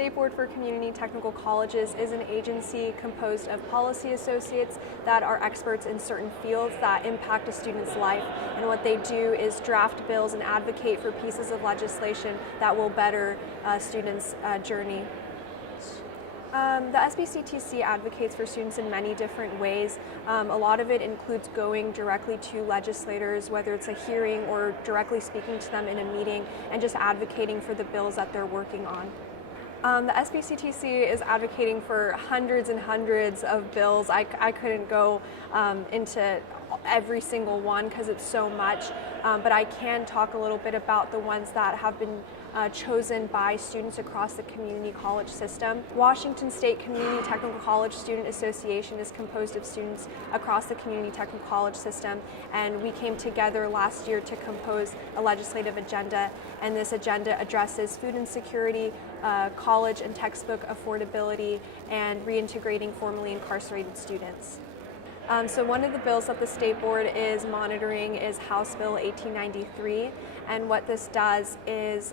State Board for Community Technical Colleges is an agency composed of policy associates that are experts in certain fields that impact a student's life. And what they do is draft bills and advocate for pieces of legislation that will better students' journey. The SBCTC advocates for students in many different ways. A lot of it includes going directly to legislators, whether it's a hearing or directly speaking to them in a meeting, and just advocating for the bills that they're working on. The SBCTC is advocating for hundreds and hundreds of bills. I couldn't go into every single one because it's so much, but I can talk a little bit about the ones that have been chosen by students across the community college system. Washington State Community Technical College Student Association is composed of students across the community technical college system, and we came together last year to compose a legislative agenda, and this agenda addresses food insecurity, college and textbook affordability, and reintegrating formerly incarcerated students. So one of the bills that the State Board is monitoring is House Bill 1893, and what this does is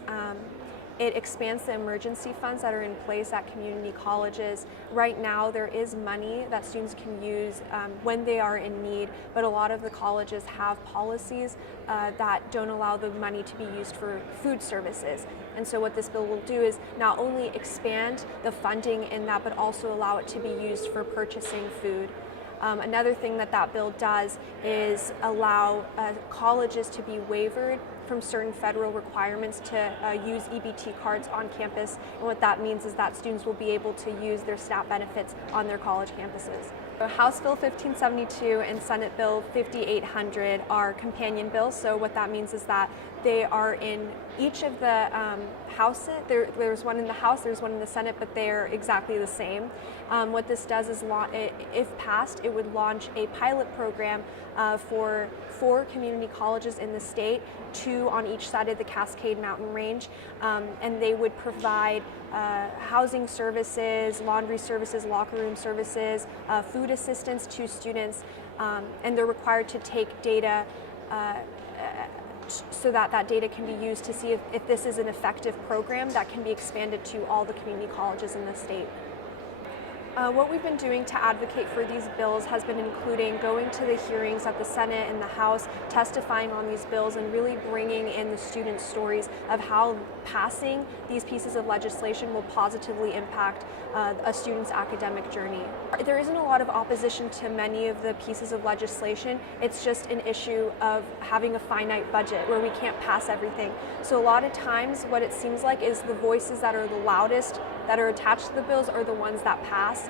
it expands the emergency funds that are in place at community colleges. Right now there is money that students can use when they are in need, but a lot of the colleges have policies that don't allow the money to be used for food services. And so what this bill will do is not only expand the funding in that, but also allow it to be used for purchasing food. Another thing that bill does is allow colleges to be waived from certain federal requirements to use EBT cards on campus, and what that means is that students will be able to use their SNAP benefits on their college campuses. House Bill 1572 and Senate Bill 5800 are companion bills, so what that means is that they are in each of the houses. There's one in the House, there's one in the Senate, but they're exactly the same. What this does is, if passed, it would launch a pilot program for 4 community colleges in the state, 2 on each side of the Cascade Mountain Range, and they would provide housing services, laundry services, locker room services, food assistance to students, and they're required to take data so that data can be used to see if this is an effective program that can be expanded to all the community colleges in the state. What we've been doing to advocate for these bills has been including going to the hearings at the Senate and the House, testifying on these bills, and really bringing in the students' stories of how passing these pieces of legislation will positively impact a student's academic journey. There isn't a lot of opposition to many of the pieces of legislation. It's just an issue of having a finite budget where we can't pass everything. So a lot of times what it seems like is the voices that are the loudest that are attached to the bills are the ones that pass.